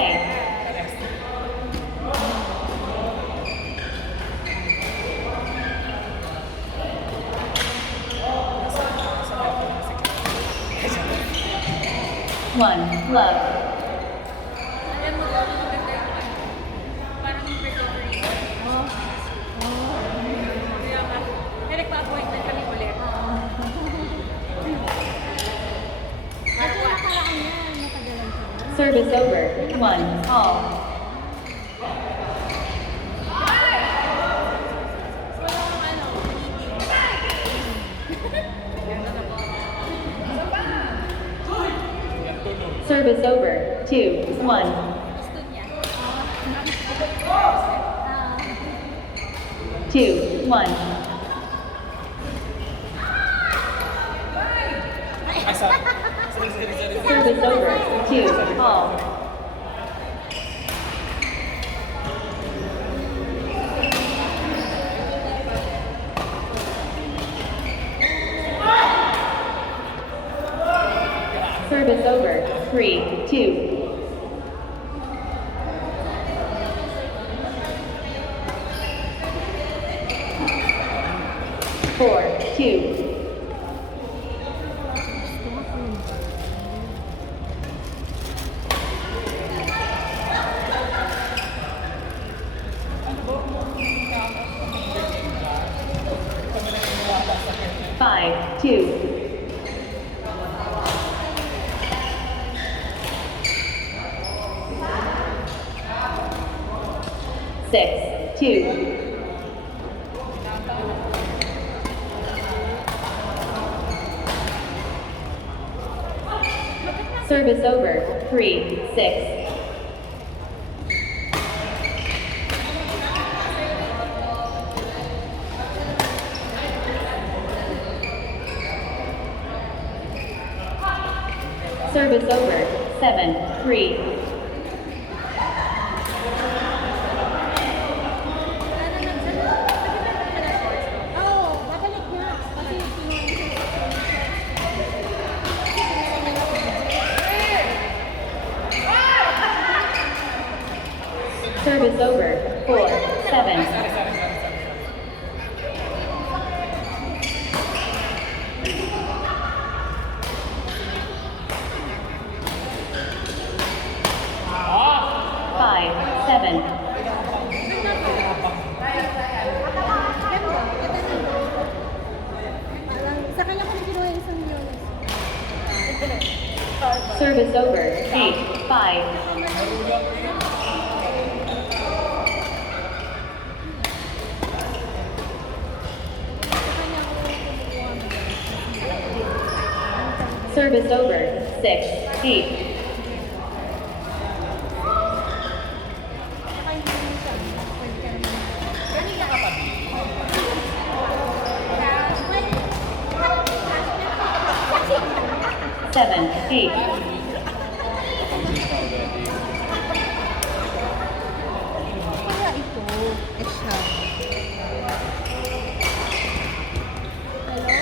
Play. One, love. Alam mo, maganda yung parang recovery. Kaya nga, may nagpa-appointment kami ulit. At yung nakaraan yan, natagalan ka na. Service over. One, all. Walang ano, Service over. Two, one. gusto niya. Two, one. Service over. Two, all. Service over. Three, two. Four, two. Five, two. Six, two. Service over. Three, six. Service over. Seven, three. Oo, babalik niya. Kasi Service over. Four, seven. Five, seven. sa kanya ko na ginawa yung isang milyon. Service over. Eight, five. Service over. Six, eight. Seven, eight. Kaya ito, siya. Hello?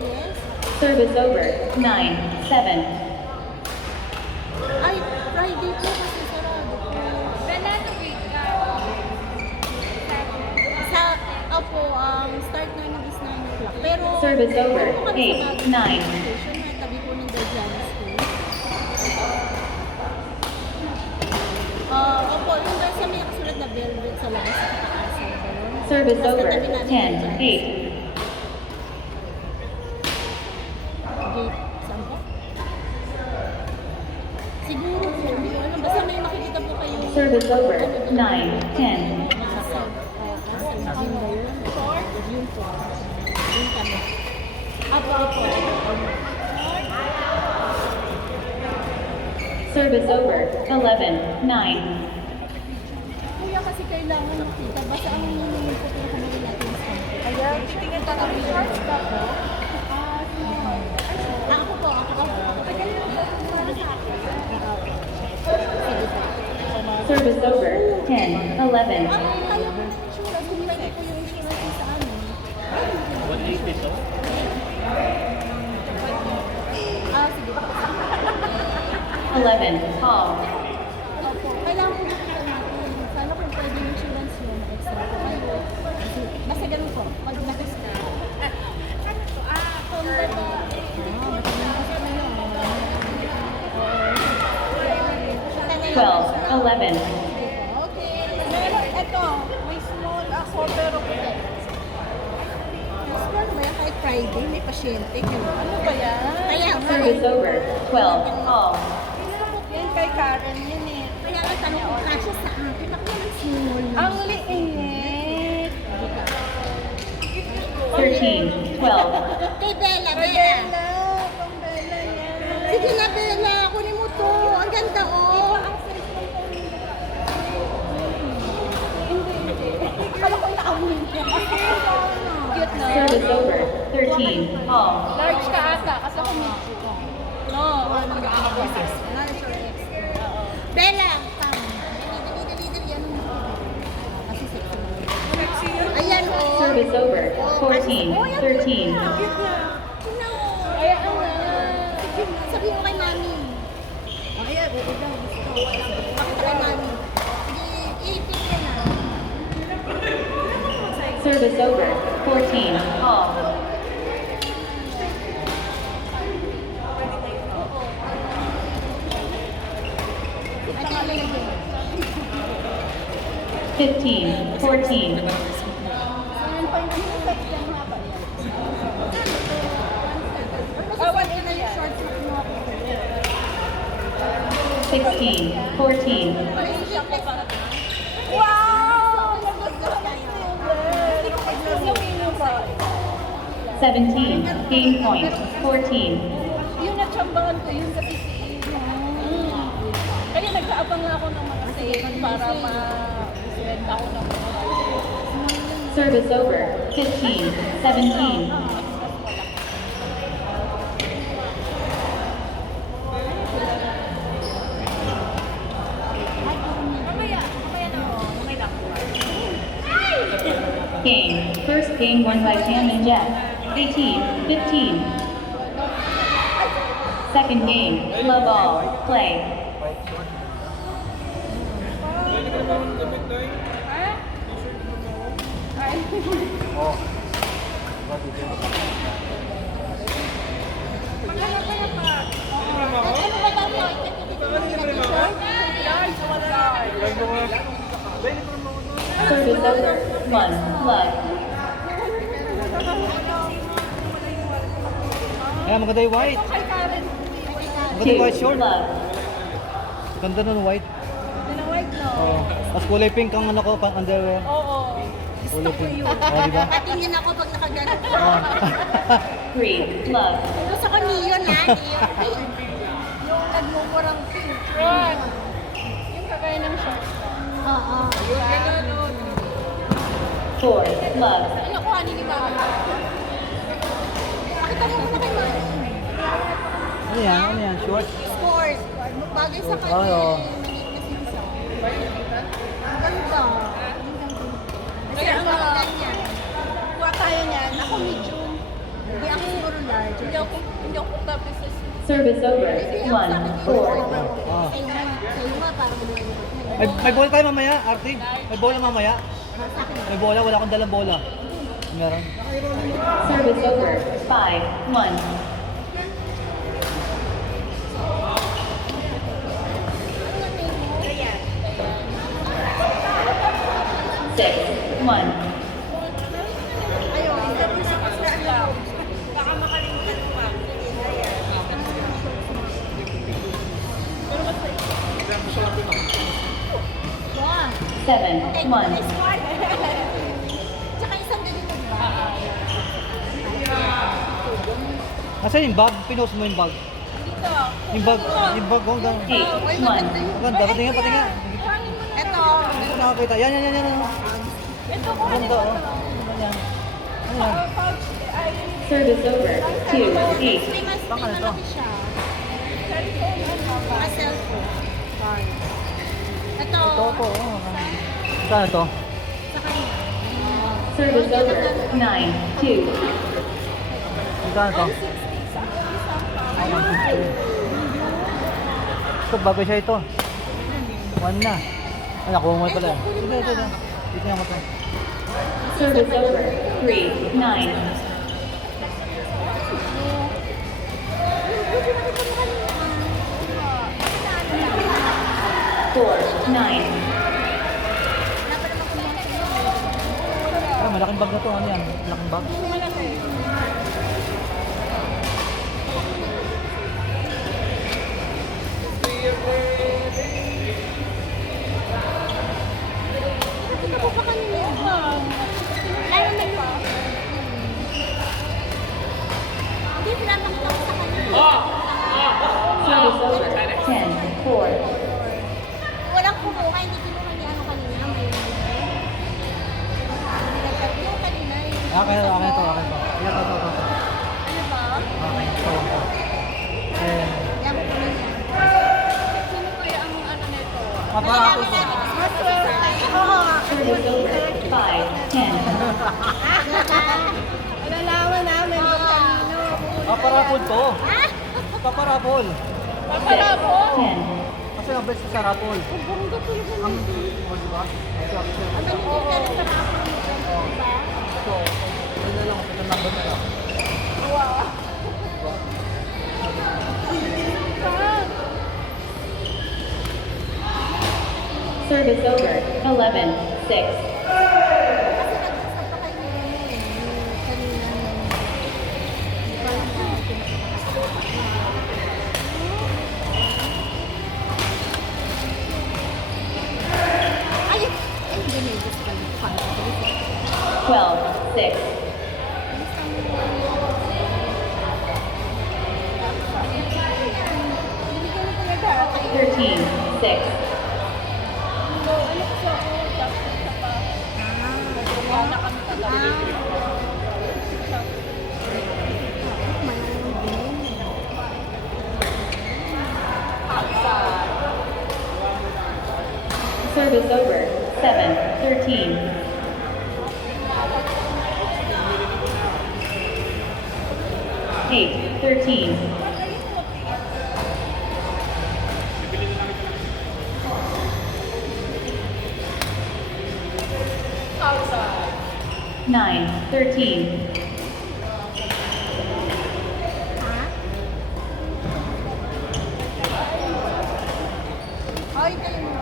Yes? Service over. Nine, seven. Ay, Friday po kasi sarado po. Banana week ka. Sa, opo, start namin is 9 o'clock. Pero, Service over. meron po kami Eight, sa bago nine. station na tabi po ng Guardiana School. Opo, yung guys sa may nakasulat na velvet sa labas sa kataasan. Service Tapos over. katabi namin 10, yung Guardiana 8. Gate, saan po? Siguro po, hindi ko alam. Basta may makikita po kayo. Service over. 9, 10. Gym ba yun? Yun po. Yun kami. Apo. Service over. 11, 9. Kuya kasi kailangan makita. Basta ang nililin ko pinakamali natin sa sample. Kaya, titingin ka ng shorts ka po. Ako po. Tagal lang po. Para sa akin. Sige po. Service over. 10, 11. Kayo po ng insurance. Kung pwede po yung insurance sa amin. 180 to? Sige po. 11. Call. Opo, kailangan po makita natin. Sana kung pwede yung insurance nyo na extra po kayo. Kasi, basta ganun po, pag nag-scan. Kung baga, matalingas na yun. 12. 11. Okay. Meron, eto, may small ako, pero small ba yan? Kahit Friday, may pasyente. Ano ba yan? Kaya nga. Service over. 12. Call. Yan kay Karen yun eh. Kaya nga tanong kung kasya sa akin. Ako yung small. Ang liit. 13. 12. Kay Bella, Bella. Kung Bella yan. Sige na, Bella. Kunin mo to. Ang ganda, oh. Ang size ng Hindi. Kala ko nakawin ka. Cute na. Service over. 13. Call. Large ka ata, kasi ako medyo. No. Bella! Dali, yan. Kasi sexy. Ayan, oh. Service over. 14. 13. No. Ayan, sige, sabihin mo kay mami. Ayan, gusto ko. Bakit kay mami? Sige, ipit ka na. Service over. 14. Call. At alay din. 15. 14. Ayan pa yung sex ng haba yan. Mas na yung shorts na kinuha ko. 16. 14. Wow! Nagustuhan ko yung Nagustuhan ba? 17. Game point. 14. Yung natsambangan ko, yung sa PCE. Kaya nagkaabang na ako ng mga sale para ma-rent ako ng mga Service over. 15. 17. Game. First game won by Cam and Jeff. 18. 15. Second game. Love all. Play. Ano ba daw mo? Service over. 1. Love. Ayan, maganda yung white. Kay Karen. Maganda yung white 2. short. Love. Ganda nun white. White, no? Oo. Tapos kulay pink ang ano ko, pang underwear. Oo. Kulay pink. Oo, di ba? Patingin ako pag nakaganon. 3. Love. Gusto ko neon, ha? Neon pink. Yung nagmumurang pink. Right. Yung kagaya ng shorts. Oo. 4. Love. Ay, nakuha ni Mama. Pakita mo muna kay Mami. Ano yan? Ano yan? Short? Scores. Bagay sa kanya. Oo. Ang ganda. Kasi ang mga ganyan. Kuha tayo niyan. Ako medium. Hindi ako siguro large. Hindi ako tapos sa Service over. 1. 4. Oo. Sa'yo nga parang May bola tayo mamaya, Artie. May bola mamaya. May bola, wala akong dalang bola. Meron. Service over. 5. 1. Six. 1. ayun. Sabi sa kasla. Baka makalimutan ko pa. 7. 1. Tsaka isang ganito ba? Asa yung bag? Pinost mo yung bag. dito. Yung bag, oh, ganda. 8. 1. Ganda, patingin, patingin. Ito. Hindi ko nakakita. Yan, yan, yan, yan. Ito ko. Ganda, oh. Yan. Ano yan? Service over. 2. 8. Baka na to. siya. Mga cellphone. Ito. Ito po, oh. Saan ito? Sa kanya. Service over. 9. 2. Saan ito? Ito, ito, bago siya ito. 1 na. Ay, nakuha mo pala. Ito. Dito na mo ito. Service over. 3-9. Four, 9. Ah, malaking bag na to. Ano yan? Malaking bag? Malaki. Nakita ko pa kanina. Lalo na pa. Hindi, pinapakita ko sa kanina. Service over. 10-4. Walang kumuha, hindi kinuha niya ano kanina. May yung kanina. Akin to. Ayan, ito. Ano ba? Okay, ito. Eh, Yan ko na niya. Sino kaya ang ano nito? paparapol to. Oo. Service over. 5-10. Alalaman namin kung kanino. Paparapol to. Paparapol. Paparapol? 10. Kasi ang best sa rapol. Bongga talaga Ang, nito. di ba? Ito. Ang hindi ka rin nakapon nito, diba? Ito. Ito na lang. Ito number na lang. Service over. 11-6. Kasi nag-usap pa kayo kanina. Hindi pa lang ay, hindi na gusto pa yung fan. 12-6. Bibigyan ko na ba? 13-6. Ano kasi ako, tapos isa pa. Wala na kami kagabi. Service over. 7-13. 8-13. Thousand. 9-13. Ay, kayo mo.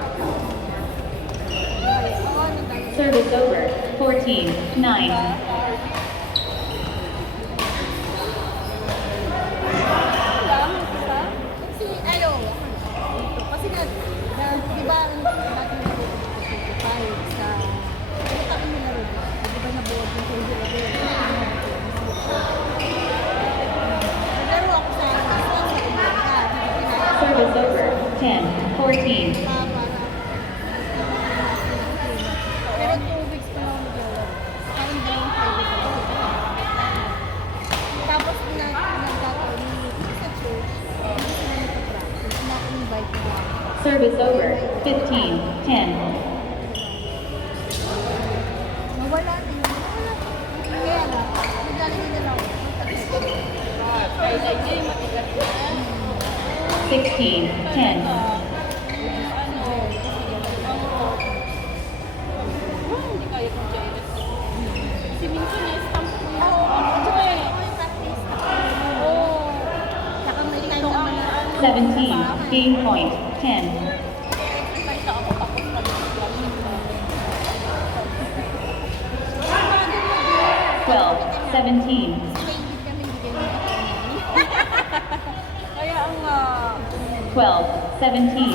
Service over. 14-9. Si, ano, kasi di ba, dati na po sa, ano kami nila rin, di ba nabuwag yung sa hindi rin. Naglaro ako sa umaga, Service over. 10-14. pero 2 weeks pa lang naglaro. Parang game Friday ko. Tapos nagkataon sa church, hindi sila nagpa-practice. Na-invite nila. Service over. 15-10. Nawala din. Kaya lang, naglalagay nila ako. Friday day, matigas na. 16-10. Hindi kaya kong jealous. Si Minsan na-stamp ko yun. Tsaka practice. Oo. Tsaka may time naman na 17. Game point. 10. Kahit ako tapos na din sa Twelve, 17. may hindi kami hindi kami Kaya ang 12, 17.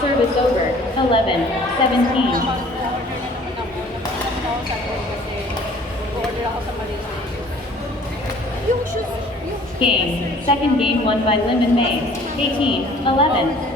Service over. 11, 17. order na naman ako. Napalam na ako sa doon kasi order ako sa Malaysia. yung shoes, Game. Second game won by Lim and May. 18, 11.